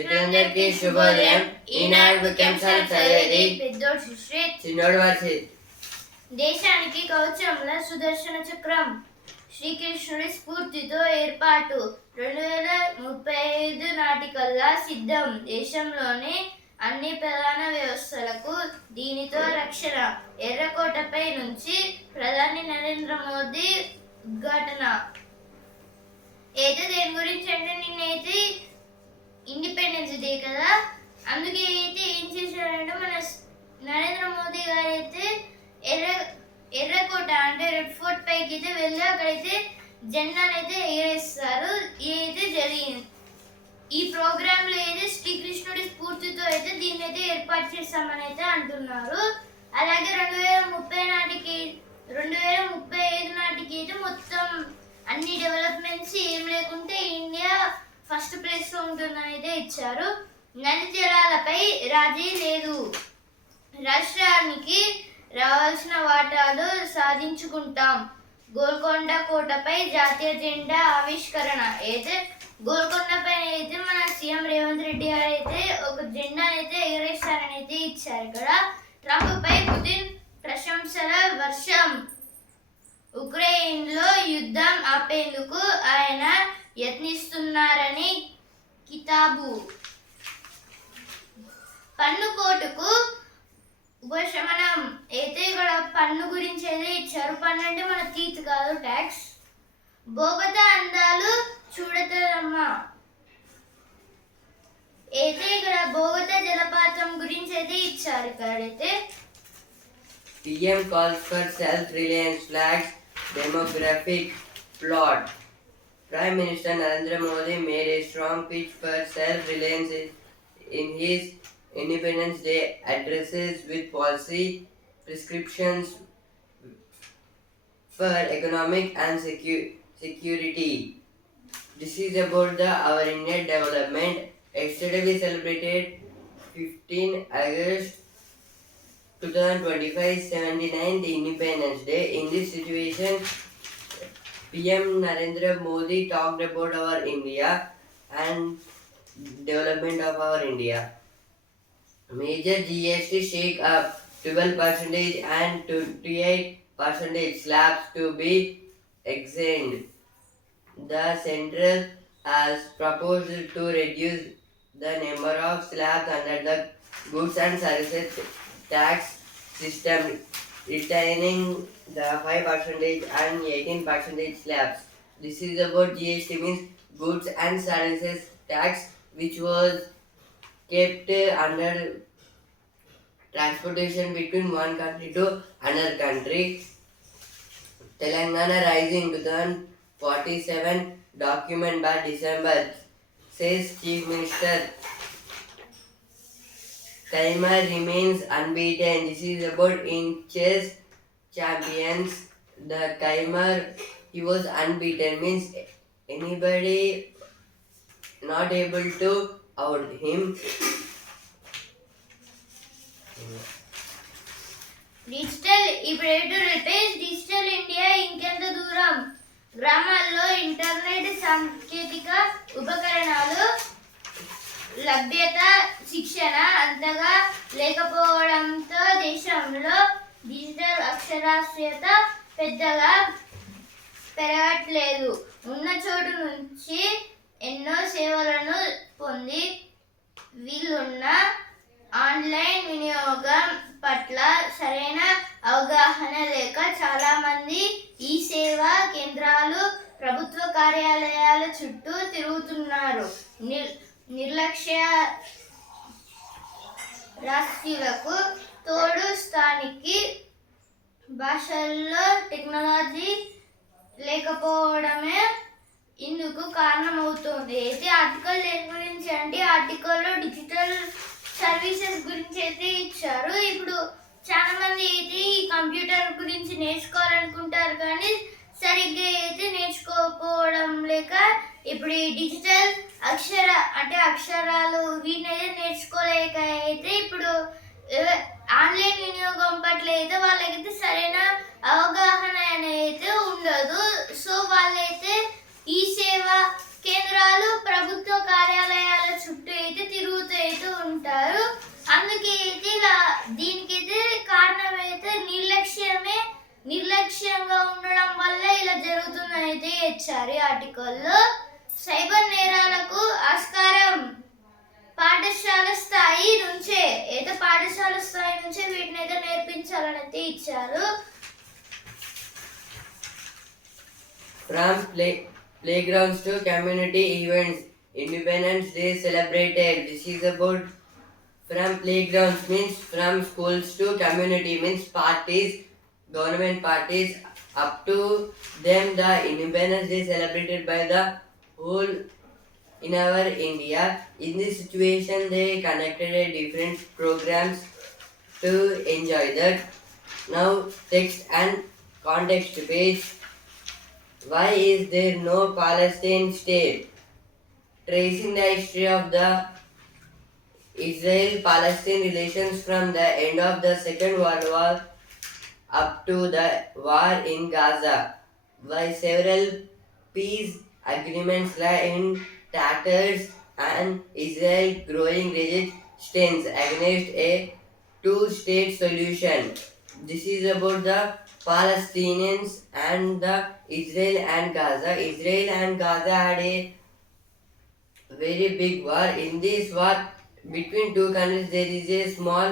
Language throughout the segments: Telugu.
మిత్రులందరికీ శుభోదయం. ఈనాడు ముఖ్యాంశాలు చదివేది పెద్దోడు సుశ్రీత్, చిన్నోడు వర్షిత్. దేశానికి కవచంలా సుదర్శన చక్రం శ్రీకృష్ణుడి స్ఫూర్తితో ఏర్పాటు 2035 నాటికల్లా సిద్ధం. దేశంలోని అన్ని ప్రధాన వ్యవస్థలకు దీనితో రక్షణ. ఎర్రకోటపై నుంచి ప్రధాని నరేంద్ర మోదీ ఉద్ఘాటన. అయితే దేని గురించి అంటే నిన్నైతే ఇండిపెండెన్స్ డే కదా, అందుకే అయితే ఏం చేశారంటే మన నరేంద్ర మోదీ గారు అయితే ఎర్రకోట అంటే రెడ్ ఫోర్ట్ పైకి అయితే వెళ్ళి అక్కడైతే జెండాను అయితే ఎగరేస్తారు. ఇదైతే జరిగింది. ఈ ప్రోగ్రామ్ లో అయితే శ్రీకృష్ణుడి స్ఫూర్తితో అయితే దీన్ని అయితే ఏర్పాటు చేస్తామని అయితే అంటున్నారు. అలాగే 2035 నాటికి అయితే మొత్తం అన్ని డెవలప్మెంట్స్ ఏం లేకుంటే ఇండియా ఫస్ట్ ప్లేస్ లో ఉంటుందని అయితే ఇచ్చారు. నది జలాలపై రాజీ లేదు. రాష్ట్రానికి రావాల్సిన వాటాలు సాధించుకుంటాం. గోల్కొండ కోటపై జాతీయ జెండా ఆవిష్కరణ. అయితే గోల్కొండ పైన అయితే మన సీఎం రేవంత్ రెడ్డి గారు అయితే ఒక జెండా అయితే ఎగరేస్తారని అయితే ఇచ్చారు. ఇక్కడ ట్రంప్ పై పుతిన్ ప్రశంసల వర్షం. ఉక్రెయిన్ లో యుద్ధం ఆపేందుకు ఆయన యత్నిస్తున్నారని కితాబు. పన్ను కోటుకు ఉపశమనం. అయితే ఇక్కడ పన్ను గురించి అయితే ఇచ్చారు. పన్ను అంటే మన టీత్ కాదు, ట్యాక్స్. బోగతా అందాలు చూడతరమ్మా. అయితే ఇక్కడ బోగతా జలపాతం గురించి అయితే ఇచ్చారు. ఇక్కడైతే PM calls for self-reliance flags demographic plot. Prime Minister Narendra Modi made a strong pitch for self-reliance in his Independence Day addresses with policy prescriptions for economic and security. This is about our Indian development. Yesterday we celebrated 15 August 2025, 79th Independence Day. In this situation, PM Narendra Modi talked about our India and development of our India. Major GST shake up, 12% and 28% slabs to be exempt. The central has proposed to reduce the number of slabs under the goods and services tax system, retaining the 5% and 18% slabs. This is about GST, means goods and services tax, which was kept under transportation between one country to another country. Telangana rising to 47 document by December, says Chief Minister. Timer remains unbeaten. This is about in chess champions. The timer, he was unbeaten, means anybody not able to out him. Digital India ఇంకెంత దూరం. గ్రామాల్లో ఇంటర్నెట్ సాంకేతిక ఉపకరణాలు లభ్యత, శిక్షణ అంతగా లేకపోవడంతో దేశంలో డిజిటల్ అక్షరాస్యత పెద్దగా పెరగట్లేదు. ఉన్న చోటు నుంచి ఎన్నో సేవలను పొంది వీలున్న ఆన్లైన్ వినియోగం పట్ల సరైన అవగాహన లేక చాలా మంది ఈ సేవా కేంద్రాలు, ప్రభుత్వ కార్యాలయాల చుట్టూ తిరుగుతున్నారు. నిర్లక్ష్య రాష్ట్రాలకు తోడు స్థానిక భాషల్లో టెక్నాలజీ లేకపోవడమే ఇందుకు కారణమవుతుంది. అయితే ఆర్టికల్ దేని గురించి అంటే ఆర్టికల్లో డిజిటల్ సర్వీసెస్ గురించి అయితే ఇచ్చారు. ఇప్పుడు చాలా మంది అయితే ఈ కంప్యూటర్ గురించి నేర్చుకోవాలనుకుంటారు కానీ సరిగ్గా అయితే నేర్చుకోకపోవడం లేక ఇప్పుడు ఈ డిజిటల్ అక్షరాలు వీటిని అయితే నేర్చుకోలేక అయితే ఇప్పుడు ఆన్లైన్ వినియోగం పట్ల అయితే వాళ్ళకైతే సరైన అవగాహన అనేది ఉండదు. సో వాళ్ళైతే ఈ సేవా కేంద్రాలు, ప్రభుత్వ కార్యాలయాల చుట్టూ అయితే నిర్లక్ష్యంగా ఉండడం వల్ల ఇలా జరుగుతుందని అయితే ఇచ్చారు ఈ ఆర్టికల్లో. సైబర్ నేరాలకు ఆస్కారం పాఠశాల స్థాయి నుంచే వీటిని అయితే నేర్పించాలని అయితే ఇచ్చారు. From playgrounds to community events, Independence Day celebrated. This is about from playgrounds means from schools to community means parties, government parties up to them. The Independence Day celebrated by the whole in our India. In this situation, they conducted a different programs to enjoy that. Now text and context page. Why is there no Palestine state? Tracing the history of the Israel-Palestine relations from the end of the Second World War up to the war in Gaza. Why several peace agreements lie in tatters and Israel growing resistance against a two-state solution. This is about the Palestinians and the Israel and Gaza. Israel and Gaza had a very big war. In this war between two countries, there is a small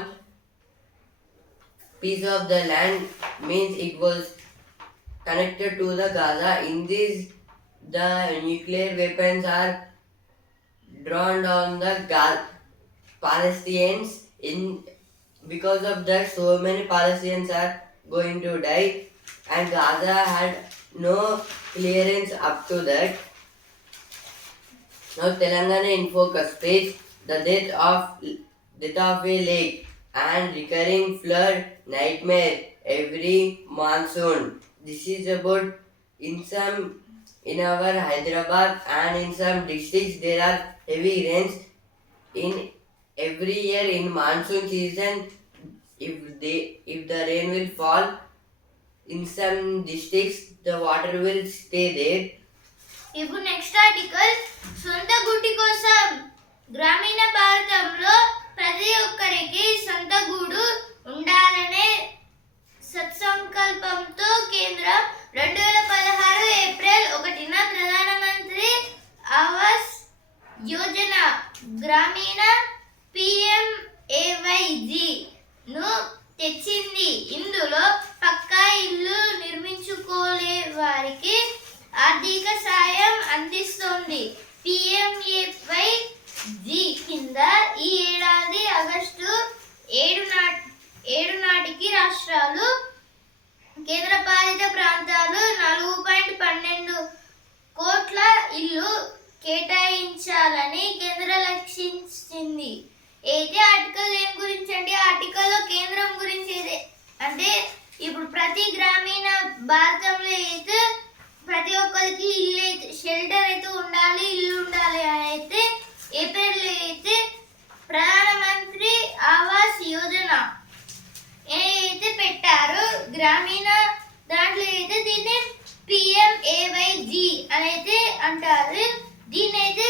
piece of the land, means it was connected to the Gaza. In this, the nuclear weapons are drawn on the Palestinians. Because of that, so many Palestinians are going to die, and Gaza had no clearance up to that. Now Telangana in focus page. The death of a lake and recurring flood nightmare every monsoon. This is about in our Hyderabad and in some districts there are heavy rains in every year in monsoon season. If the rain will fall in some districts, the water will stay there. ఇప్పుడు నెక్స్ట్ ఆర్టికల్ సొంత గూటి కోసం. గ్రామీణ భారతంలో ప్రతి ఒక్కరికి సొంత గూడు ఉండాలనే సత్సంకల్పంతో కేంద్రం 2016 ఏప్రిల్ 1న ప్రధానమంత్రి ఆవాస్ యోజన గ్రామీణ PMAYG ను తెచ్చింది. ఇందులో పక్కా ఇల్లు నిర్మించుకోలే వారికి ఆర్థిక సాయం అందిస్తోంది. PMAYG కింద ఈ ఏడాది ఆగస్టు 7 నాటికి రాష్ట్రాలు కేంద్రపాలిత ప్రాంతాలు 4.12 కోట్ల ఇల్లు కేటాయించాలని కేంద్ర లక్షించింది. అయితే ఆర్టికల్ ఏం గురించి అంటే ఆర్టికల్లో కేంద్రం గురించి అంటే ఇప్పుడు ప్రతి గ్రామీణ భారతంలో అయితే ప్రతి ఒక్కరికి ఇల్లు అయితే షెల్టర్ అయితే ఉండాలి, ఇల్లు ఉండాలి అని అయితే ఏప్రిల్లో అయితే ప్రధానమంత్రి ఆవాస్ యోజన అయితే పెట్టారు. గ్రామీణ దాంట్లో అయితే దీన్ని PMAYG అని అయితే అంటారు. దీన్ని అయితే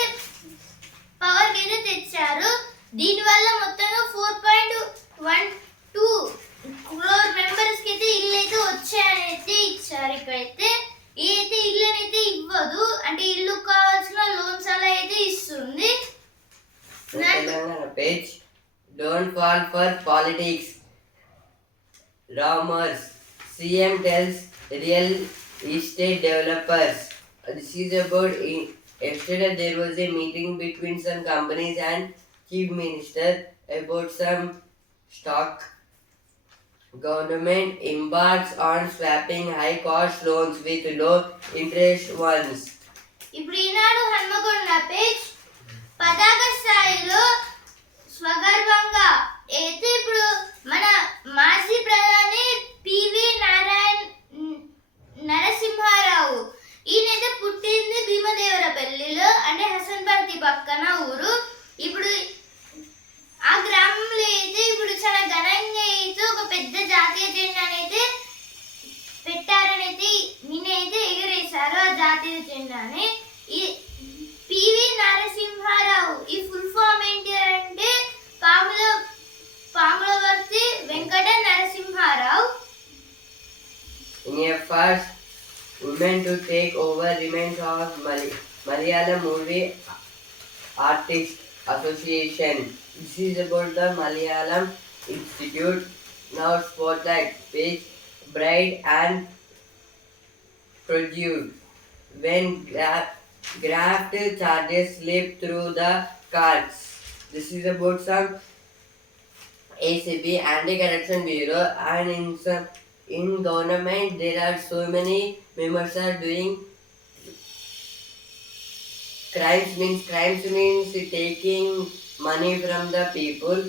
పవర్కి అయితే తెచ్చారు. దీనివల్ల మొత్తంగా 4.12 క్రోర్ మెంబర్స్కి అయితే ఇల్లు అయితే వచ్చాయని అయితే ఇచ్చారు. ఇక్కడైతే అయితే ఇల్లు అయితే ఇవ్వదు, అంటే ఇల్లు కావాల్సిన లోన్స్ అలా అయితే ఇస్తుంది. Page. Don't fall for politics. Rumors. CM tells real estate developers. This is about yesterday there was a meeting between some companies and chief minister about some stock. Government embarks on swapping high cost loans with low interest ones. ఇప్పుడు ఈనాడు హన్మకొండ పేజ్. పతాక స్థాయిలో స్వగర్వంగా అయితే ఇప్పుడు మన మాజీ ప్రధాని పివి నరసింహారావు ఈయనైతే పుట్టింది భీమదేవరపల్లిలో, అంటే హసన్పర్తి పక్కన ఊరు. ఇప్పుడు ఆ గ్రామంలో అయితే ఇప్పుడు చాలా ఘనంగా అయితే ఒక పెద్ద జాతీయ జెండాని అయితే పెట్టారని అయితే నిన్నైతే ఎగరేశారు ఆ జాతీయ జెండాని. ఈ పివి నరసింహారావు ఈ first women to take over remains of Malayalam Movie Artists Association. This is about the Malayalam Institute. Now spotlight page Bride and Produce. When graft charges slip through the cards. This is about some ACB Anti-Corruption Bureau, and in government there are so many members are doing crimes means taking money from the people.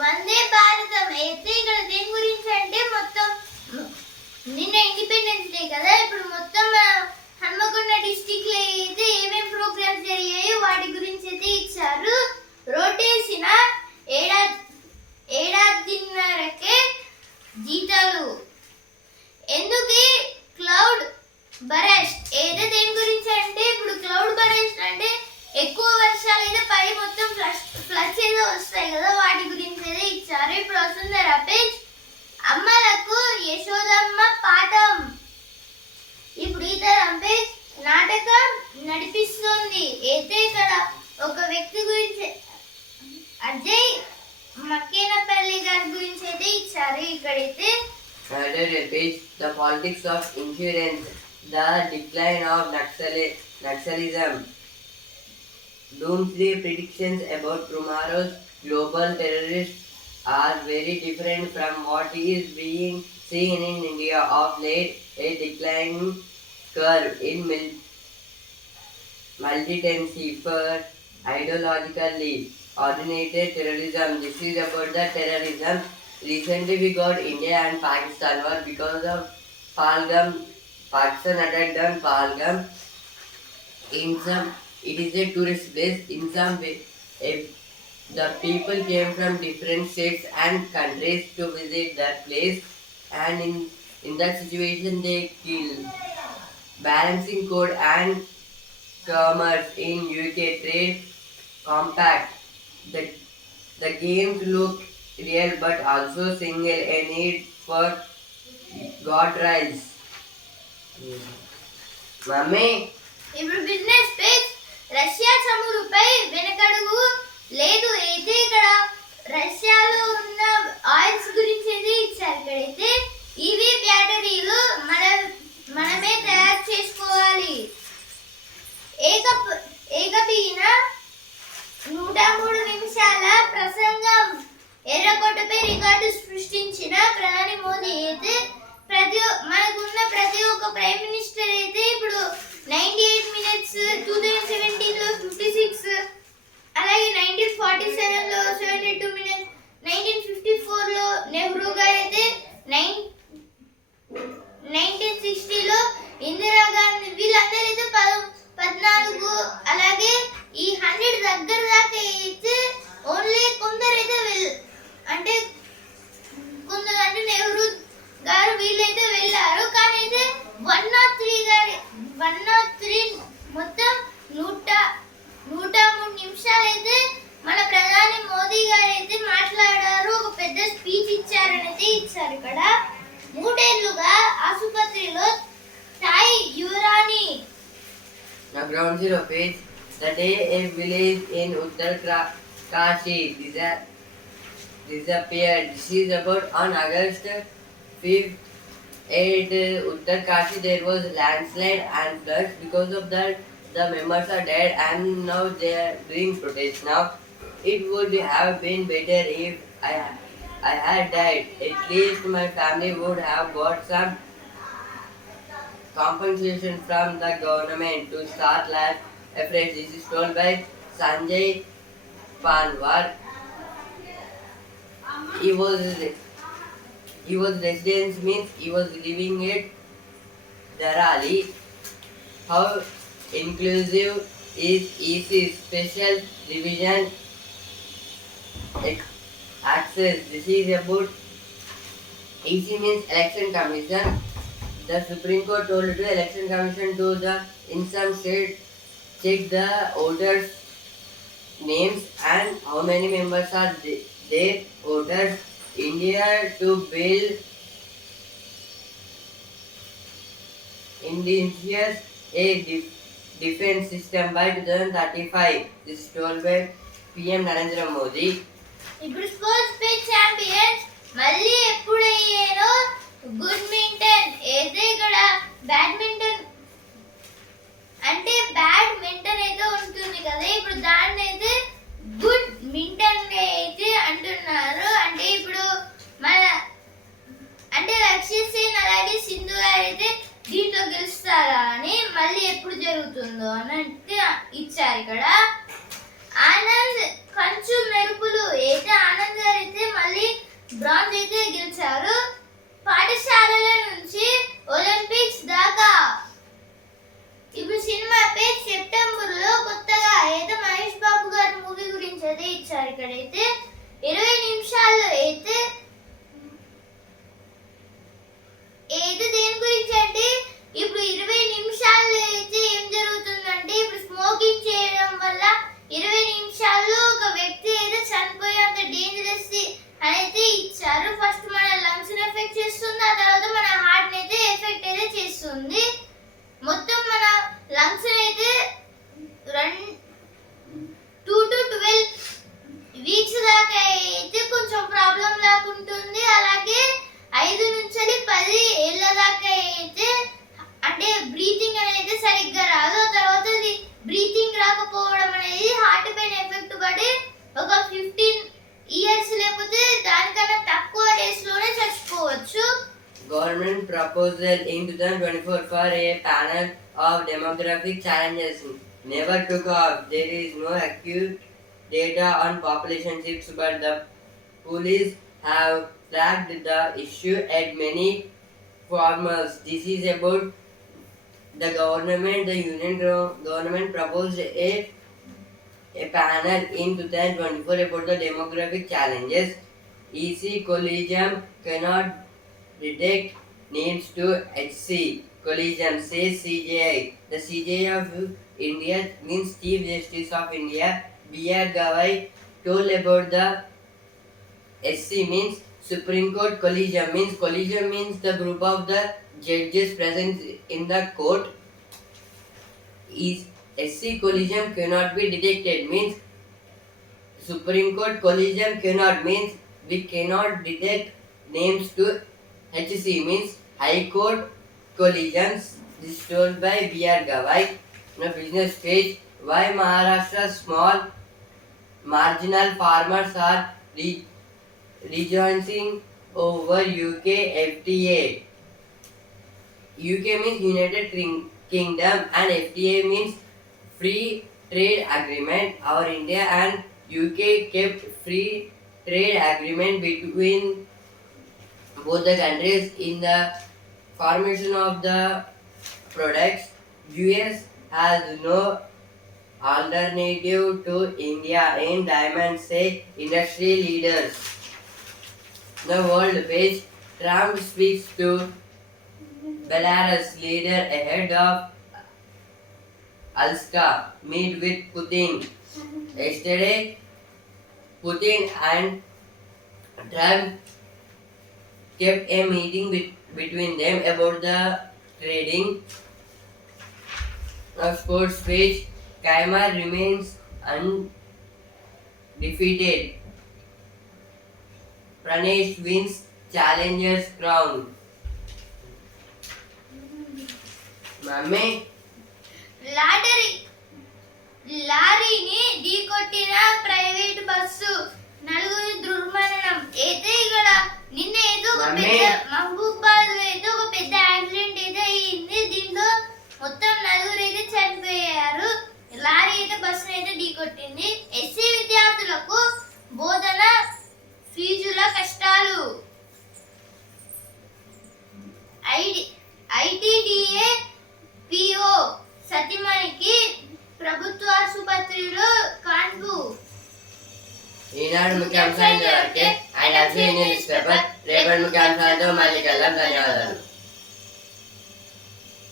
వందే భారతం అయితే ఇక్కడ దేని గురించి అంటే మొత్తం నిన్న ఇండిపెండెన్స్ డే కదా, ఇప్పుడు మొత్తం హన్మకొండ డిస్టిక్ లో అయితే ఏమేం ప్రోగ్రామ్స్ జరిగాయో వాటి గురించి అయితే ఇచ్చారు. రోటేసిన ఏడాదిన్నరకే జీతాలు. ఎందుకు క్లౌడ్ బరెస్ట్ అయితే దేని గురించి అంటే ఇప్పుడు క్లౌడ్ బరెస్ట్ అంటే ఎక్కువ వర్షాలు అయితే పడి మొత్తం ఫ్లడ్స్ ఏదో వస్తాయి కదా, వాటి గురించి అయితే ఇచ్చారు. ఇప్పుడు వస్తుంది రపేజ్ అమ్మలకు యశోదమ్మ పాఠం. ఇప్పుడు ఈ రంపేజ్ నాటకం నడిపిస్తుంది. అయితే ఇక్కడ ఒక వ్యక్తి గురించి అజయ్ మక్కేనపల్లి గారి గురించి అయితే ఇచ్చారు. ఇక్కడైతే The politics of insurance, the decline of Naxalism. Doomsday predictions about tomorrow's global terrorists are very different from what is being seen in India of late. A declining curve in militancy for ideologically originated terrorism. This is about the terrorism. Recently we got India and Pakistan war because of Pahalgam. Pakistan attacked on Pahalgam. It is a tourist place. In some way, the people came from different states and countries to visit that place, and in that situation they killed. Balancing code and commerce in UK trade compact. The games look real but also single a need for guardrails. Mummy. ఇప్పుడు బిజినెస్ పేజ్ రష్యా చమురుపై వెనకడుగు లేదు. అయితే ఇక్కడ రష్యాలో ఉన్న ఆయిల్స్ గురించి అయితే ఇచ్చారు. ఇక్కడైతే ఈవీ బ్యాటరీలు మనమే తయారు చేసుకోవాలి. ఏకపీన 103 నిమిషాల ప్రసంగం ఎర్రకోటపై రికార్డు సృష్టించిన ప్రధాని మోదీ అయితే మనకున్న ప్రతి ఒక్క ప్రైమ్ మినిస్టర్ అయితే ఇప్పుడు 98 మినిట్స్, 2017లో 56, అలాగే 1947లో 72 మినిట్స్, 1954లో నెహ్రూ గారు అయితే 1960లో ఇందిరాగాంధీ, వీళ్ళందరూ అయితే 14, అలాగే ఈ 100 దగ్గర దాకా అయితే ఓన్లీ కొందరైతే అంటే కొందరు అంటే నెహ్రూ గారు వీళ్ళైతే వెళ్ళారు. కానీ అయితే 103 మొత్తం 103 నిమిషాలు అయితే మన ప్రధాని మోదీ గారు అయితే మాట్లాడారు. ఒక పెద్ద స్పీచ్ ఇచ్చారనైతే ఇచ్చారు. ఇక్కడ 3 ఏళ్లుగా ఆసుపత్రిలో తాయి యువరాణి. Now ground zero page. The day a village in Uttar Kashi disappeared. This is about on August 5th. At Uttar Kashi there was landslide and floods. Because of that the members are dead and now they are doing protest. Now it would have been better if I had died. At least my family would have got some compensation from the government to start life afresh. This is told by Sanjay Panwar. He was resident, means he was living at Darali. How inclusive is EC Special Division access? This is about EC means Election Commission. The Supreme Court told the Election Commission to in some state check the voters names and how many members are there voters India to build indigenous defense system by 2035. This is told by PM Narendra Modi. ఇప్పుడు స్పోర్ట్స్ పేజ్ ఛాంపియన్స్ మళ్ళీ ఎప్పుడు అయ్యారో గుడ్ మింటన్ అయితే ఇక్కడ బ్యాడ్మింటన్ అంటే బ్యాడ్మింటన్ అయితే ఉంటుంది కదా ఇప్పుడు దాన్ని అయితే గుడ్ మింటన్ గా అయితే అంటున్నారు అంటే ఇప్పుడు మన అంటే లక్ష్య సేన్ అలాగే సింధు గారు అయితే దీంట్లో గెలుస్తారా అని మళ్ళీ ఎప్పుడు జరుగుతుందో అని అంటే ఇచ్చారు ఇక్కడ ఆనంద్ కంచు మెరుపులు అయితే ఆనంద్ గారు అయితే మళ్ళీ బ్రాంజ్ అయితే గెలిచారు పాఠశాలల నుంచి ఒలింపిక్స్ దాకా ఇప్పుడు సినిమా పేజ్ సెప్టెంబర్ లో కొత్తగా అయితే మహేష్ బాబు గారి మూవీ గురించి అయితే ఇచ్చారు ఇక్కడైతే 20 నిమిషాల్లో అయితే దేని గురించి అంటే ఇప్పుడు 20 నిమిషాల్లో అయితే ఏం జరుగుతుందంటే ఇప్పుడు స్మోకింగ్ చేయడం వల్ల 20 నిమిషాల్లో ఒక వ్యక్తి అయితే చనిపోయేంత డేంజరస్ అయితే ఇచ్చారు ఫస్ట్ మన లంగ్స్ ఎఫెక్ట్ చేస్తుంది ఆ తర్వాత మన హార్ట్ అయితే ఎఫెక్ట్ అయితే చేస్తుంది మొత్తం మన లంగ్స్ అయితే 2 to 12 వీక్స్ దాకా అయితే కొంచెం ప్రాబ్లం లేకుంటుంది అలాగే 5 నుంచి 10 ఏళ్ళ దాకా అయితే అంటే బ్రీతింగ్ అనేది సరిగ్గా రాదు తర్వాత బ్రీతింగ్ రాకపోవడం అనేది హార్ట్ పైన ఎఫెక్ట్ పడి ఒక 15 ఇయర్స్ లేకపోతే దానికన్నా తక్కువ డేస్ లోనే చచ్చిపోవచ్చు Government proposal in 2024 for a panel of demographic challenges never took off. There is no accurate data on population shifts, but the police have flagged the issue at many farmers. This is about the government. The union government proposed a panel in 2024 about the demographic challenges. EC collegium cannot detect names to HC collision, says CJI. The CJI of India means Chief Justice of India. B.R. Gavai told about the SC means Supreme Court collegium means the group of the judges present in the court. Is SC collision cannot be detected means Supreme Court collision cannot means we cannot detect names to HC means High Court collisions. This is told by B.R. Gavai. Now business page. Why Maharashtra small marginal farmers are rejoicing over UK FTA. UK means United Kingdom and FTA means Free Trade Agreement. Our India and UK kept free trade agreement between both the countries in the formation of the products. US has no alternative to India in diamond, say industry leaders. The world page. Trump speaks to Belarus leader ahead of Alska meet with Putin. Yesterday, Putin and Trump kept a meeting between them about the trading. Now sports page. Kaimar remains undefeated. Pranesh wins Challengers crown. Mummy. లారీని ఢీకొట్టిన ప్రైవేట్ బస్సు నలుగురి దుర్మరణం అయితే ఇక్కడ నిన్న ఏదో ఒక పెద్ద మహబూబాద్ లో ఏదో ఒక పెద్ద యాక్సిడెంట్ అయితే అయ్యింది దీంట్లో మొత్తం నలుగురు అయితే చనిపోయారు లారీ అయితే బస్సును అయితే ఢీకొట్టింది ఎస్సీ విద్యార్థులకు బోధన ఫీజుల కష్టాలు ఐటీడీఏ పిఓ సతిమణికి ప్రభుత్వ ఆసుపత్రిలో కాన్పు ఈనాడు ముఖ్యాంశాలు రేపటి ముఖ్యాంశాలతో మళ్ళీ కలుద్దాం ధన్యవాదాలు